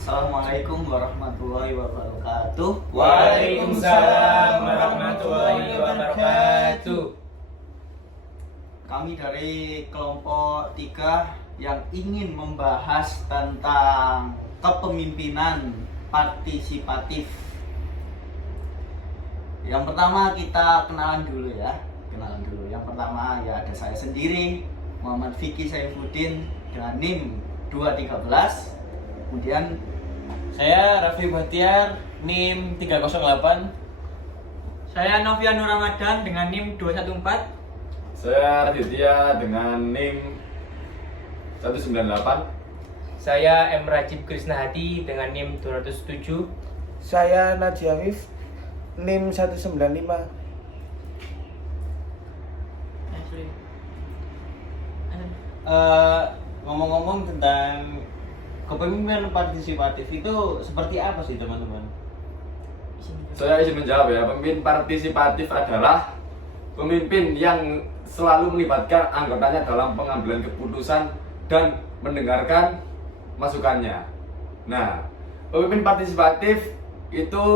Assalamualaikum warahmatullahi wabarakatuh. Waalaikumsalam warahmatullahi wabarakatuh. Kami dari kelompok 3 yang ingin membahas tentang kepemimpinan partisipatif. Yang pertama kita kenalan dulu ya. Yang pertama ya ada saya sendiri, Muhammad Fikri Saifuddin dengan NIM 213. Kemudian Saya Raffi Bahtiar, NIM 308. Saya Novia Nur Ramadan dengan NIM 214. Saya Raditya dengan NIM 198. Saya M. Rajib Krisnahadi dengan NIM 207. Saya Nadia Mif, NIM 195. Ngomong-ngomong tentang kepemimpinan partisipatif itu seperti apa sih teman-teman? Saya izin menjawab ya. Pemimpin partisipatif adalah pemimpin yang selalu melibatkan anggotanya dalam pengambilan keputusan dan mendengarkan masukannya. Nah, pemimpin partisipatif itu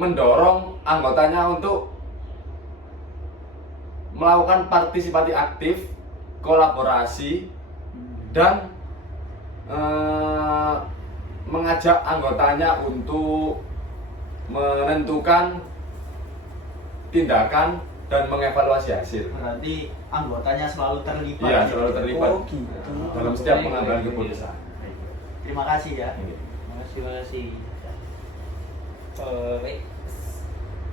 mendorong anggotanya untuk melakukan partisipasi aktif, kolaborasi, dan mengajak anggotanya untuk menentukan tindakan dan mengevaluasi hasil. berarti anggotanya selalu terlibat. Iya, gitu. selalu terlibat Oh, gitu. dalam setiap Baik, pengambilan baik, keputusan. Terima kasih ya. Makasih. Baik.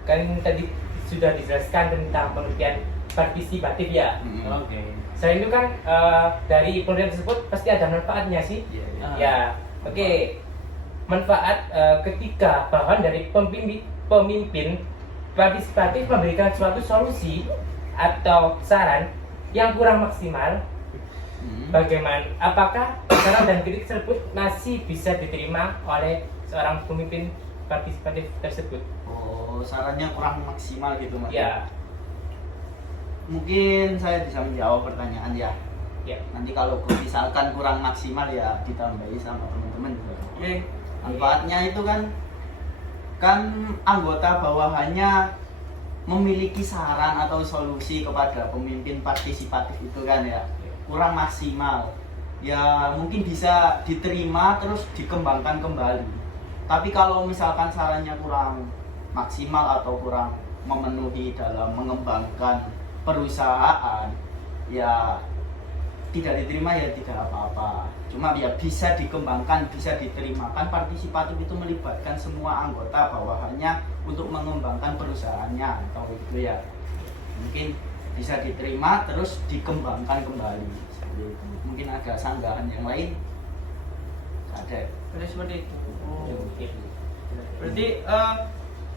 Kan tadi sudah dijelaskan tentang pengertian partisipatif ya. Oke. Selain itu kan dari pengertian tersebut pasti ada manfaatnya sih. Iya, iya. Ya, oke. Manfaat ketika bahan dari pemimpin partisipatif memberikan suatu solusi atau saran yang kurang maksimal. Bagaimana? Apakah saran dan kritik tersebut masih bisa diterima oleh seorang pemimpin partisipatif tersebut? Oh, sarannya kurang maksimal gitu Mas. Ya, Mungkin saya bisa menjawab pertanyaan ya. ya. Nanti kalau misalkan kurang maksimal ya ditambahi sama teman-teman juga. Oke. Manfaatnya itu kan anggota bawahannya memiliki saran atau solusi kepada pemimpin partisipatif itu kan ya. Kurang maksimal. Ya mungkin bisa diterima terus dikembangkan kembali. Tapi kalau misalkan sarannya kurang maksimal atau kurang memenuhi dalam mengembangkan perusahaan, ya tidak diterima ya tidak apa-apa. Cuma ya bisa dikembangkan, bisa diterima. Kan partisipatif itu melibatkan semua anggota bawahannya untuk mengembangkan perusahaannya atau itu ya. Mungkin bisa diterima terus dikembangkan kembali. Seperti itu. Mungkin ada sanggahan yang lain. Ada. Berarti seperti itu. Ya, mungkin. Berarti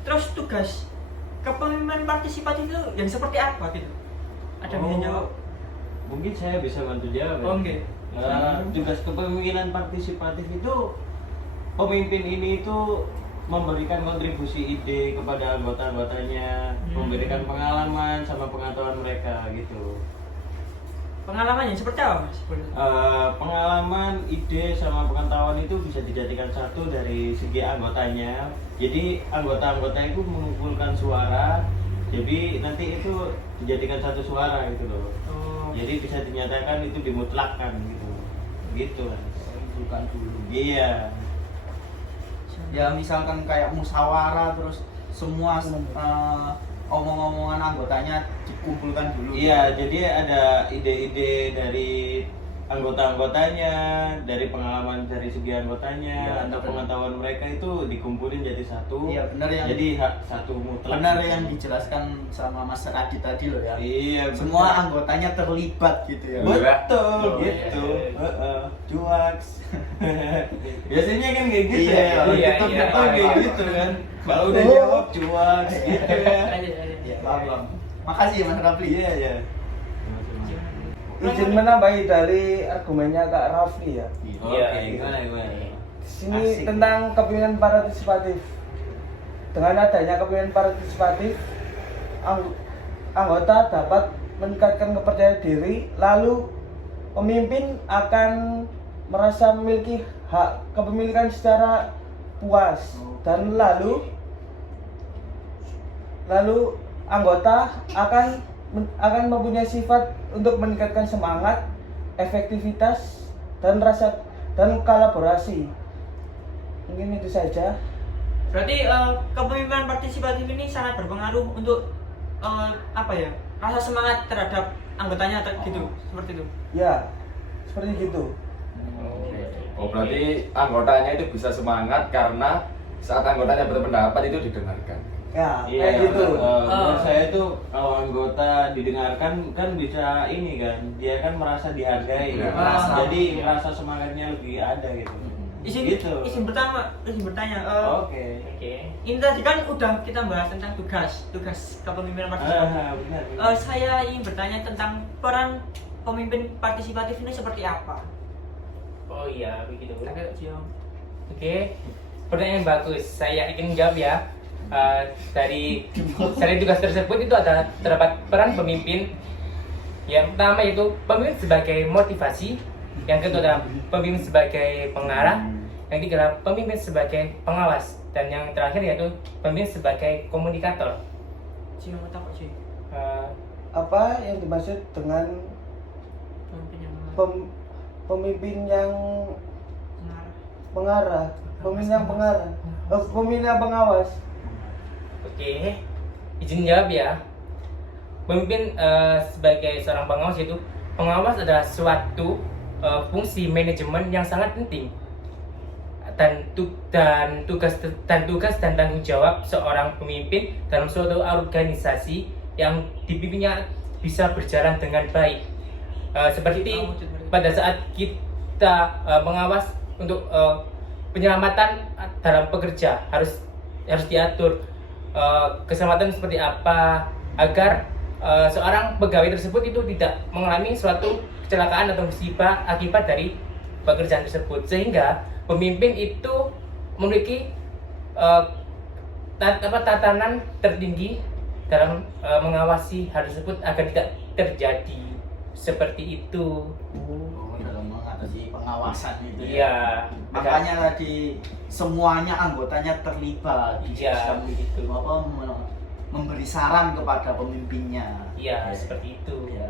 terus tugas kepemimpinan partisipatif itu yang seperti apa gitu? Ada yang bisa jawab? Mungkin saya bisa bantu jawab. Ya? Oh, oke. Tugas kepemimpinan partisipatif itu pemimpin ini itu memberikan kontribusi ide kepada anggota-anggotanya, memberikan pengalaman sama pengetahuan mereka gitu. Pengalamannya seperti apa Mas? Pengalaman, ide sama pengetahuan itu bisa dijadikan satu dari segi anggotanya. Jadi anggota-anggota itu mengumpulkan suara, jadi nanti itu dijadikan satu suara gitu loh. Oh. Jadi bisa dinyatakan itu dimutlakkan gitu kan. Bukan dulu. Iya. Ya misalkan kayak musyawarah terus semua omong-omongan anggotanya dikumpulkan dulu. Iya, jadi ada ide-ide dari anggota-anggotanya, dari pengalaman dari segi anggotanya, Iya, atau benar. pengetahuan mereka itu dikumpulin jadi satu. Iya, benar yang Jadi satu mutlak. benar yang dijelaskan sama Mas Radit tadi loh ya. Iya, Semua benar. anggotanya terlibat gitu ya. Betul, Oh, gitu. iya. Cuaks. Biasanya kan kayak gitu Iya, ya. Kalau iya, kita iya. kayak gitu kan. Kalau udah jawab cuaks gitu ya. Ya, paham. Makasih ya Mas Rafli. Iya, iya. Izin menambahi dari argumennya Kak Rafli ya. Oke, Iya. gimana? Di sini Asik. tentang kepemimpinan partisipatif. Dengan adanya kepemimpinan partisipatif, anggota dapat meningkatkan kepercayaan diri, lalu pemimpin akan merasa memiliki hak kepemilikan secara puas dan lalu anggota akan mempunyai sifat untuk meningkatkan semangat, efektivitas dan rasa dan kolaborasi. Mungkin itu saja. Berarti kepemimpinan partisipatif ini sangat berpengaruh untuk rasa semangat terhadap anggotanya gitu, seperti itu. Ya, seperti gitu. Oh, berarti anggotanya itu bisa semangat karena saat anggotanya berpendapat itu didengarkan. Ya, Iya, kayak gitu. menurut saya itu kalau anggota didengarkan kan bisa ini kan, dia kan merasa dihargai, Ya, merasa. jadi rasa semangatnya lebih ada gitu. Izin bertanya. Oke. Ini tadi kan udah kita bahas tentang tugas kepemimpinan partisipatif. Benar. Saya ingin bertanya tentang peran pemimpin partisipatif ini seperti apa? Oh iya, begitu. Agak jauh. Oke, pertanyaan yang bagus. Saya ingin menjawab ya. Dari tugas tersebut itu ada terdapat peran pemimpin. Yang pertama yaitu pemimpin sebagai motivasi, yang kedua adalah pemimpin sebagai pengarah, yang ketiga adalah pemimpin sebagai pengawas, dan yang terakhir yaitu pemimpin sebagai komunikator. Jauh mau takut sih. Apa yang dimaksud dengan Pemimpin yang pemimpin yang mengarah. pemimpin yang pengawas. Oke, izin jawab ya. Pemimpin sebagai seorang pengawas itu, pengawas adalah suatu fungsi manajemen yang sangat penting dan tugas dan tanggung jawab seorang pemimpin dalam suatu organisasi yang dipimpinnya bisa berjalan dengan baik. Seperti pada saat kita mengawas untuk penyelamatan dalam pekerja harus diatur keselamatan seperti apa agar seorang pegawai tersebut itu tidak mengalami suatu kecelakaan atau musibah akibat dari pekerjaan tersebut, sehingga pemimpin itu memiliki tatanan tertinggi dalam mengawasi hal tersebut agar tidak terjadi seperti itu. Dalam mengatasi pengawasan itu ya. Iya, Makanya tadi semuanya anggotanya terlibat. Iya, begitu. Memberi saran kepada pemimpinnya. Iya, seperti itu. Ya.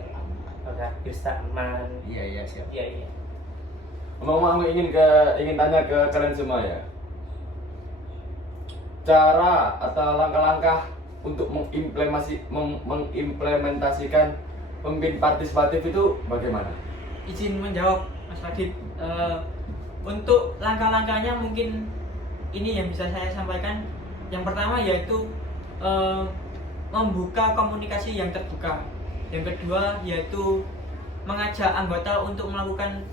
Maka bisa aman. Iya siap. Iya. Ngomong ingin tanya ke kalian semua ya. Cara atau langkah-langkah untuk mengimplementasikan pemimpin partisipatif itu bagaimana? Izin menjawab Mas Radit. Untuk langkah-langkahnya mungkin ini yang bisa saya sampaikan. Yang pertama yaitu membuka komunikasi yang terbuka. Yang kedua yaitu mengajak anggota untuk melakukan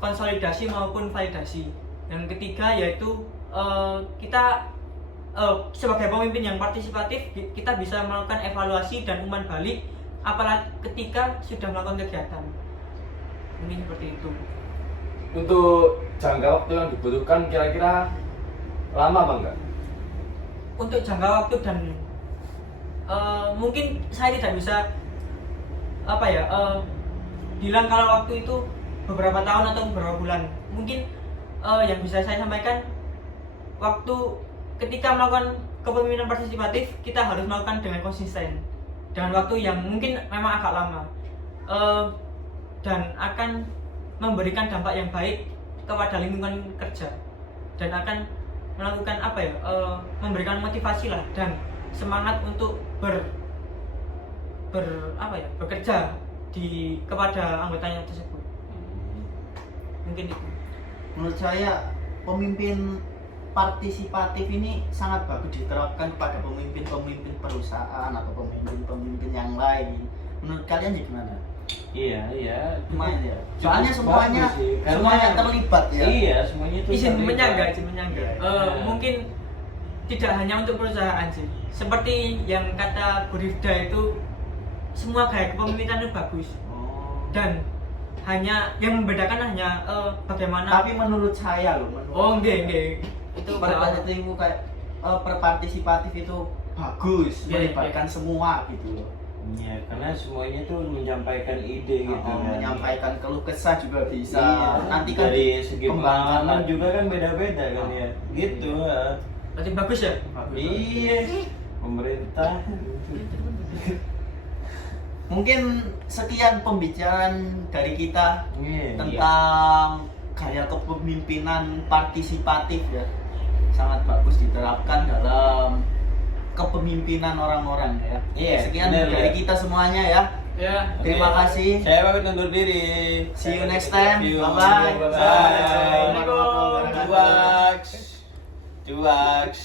konsolidasi maupun validasi. Yang ketiga yaitu kita sebagai pemimpin yang partisipatif kita bisa melakukan evaluasi dan umpan balik apalagi ketika sudah melakukan kegiatan. Mungkin seperti itu. Untuk jangka waktu yang dibutuhkan kira-kira lama apa enggak? Untuk jangka waktu dan mungkin saya tidak bisa bilang kalau waktu itu beberapa tahun atau beberapa bulan. Mungkin yang bisa saya sampaikan waktu ketika melakukan kepemimpinan partisipatif kita harus melakukan dengan konsisten dengan waktu yang mungkin memang agak lama dan akan memberikan dampak yang baik kepada lingkungan kerja dan akan melakukan memberikan motivasi lah dan semangat untuk bekerja kepada anggotanya tersebut. Mungkin itu. Menurut saya pemimpin partisipatif ini sangat bagus diterapkan kepada pemimpin-pemimpin perusahaan atau pemimpin-pemimpin yang lain. Menurut kalian gimana? Iya. Lumayan ya. Soalnya semuanya Bagus sih, karena- terlibat ya. Iya, semuanya itu Izin terlibat. menyangga. Iya. Mungkin tidak hanya untuk perusahaan sih. Seperti yang kata Bu Rifda itu semua gaya kepemimpinan itu bagus Oh. dan hanya yang membedakan hanya bagaimana. Tapi menurut saya loh, enggak. Itu partisipatif itu kayak perpartisipatif itu bagus, Iya, melibatkan semua gitu loh. Ya, karena semuanya tuh menyampaikan ide gitu kan. Menyampaikan keluh kesah juga bisa. Iya, Nanti kan dari segi kembangkan pengalaman lagi. juga kan beda-beda kan ya. Gitu. Berarti bagus ya? Iya. Pemerintah. Mungkin sekian pembicaraan dari kita Iya. tentang gaya kepemimpinan partisipatif ya. Sangat bagus diterapkan dalam kepemimpinan orang-orang ya. Iya, Sekian benar, dari ya. kita semuanya ya. Ya. Terima Oke. kasih. Saya pamit undur diri. See you next time. See you. Bye-bye. Bye. Assalamualaikum. Cuaks. Cuaks.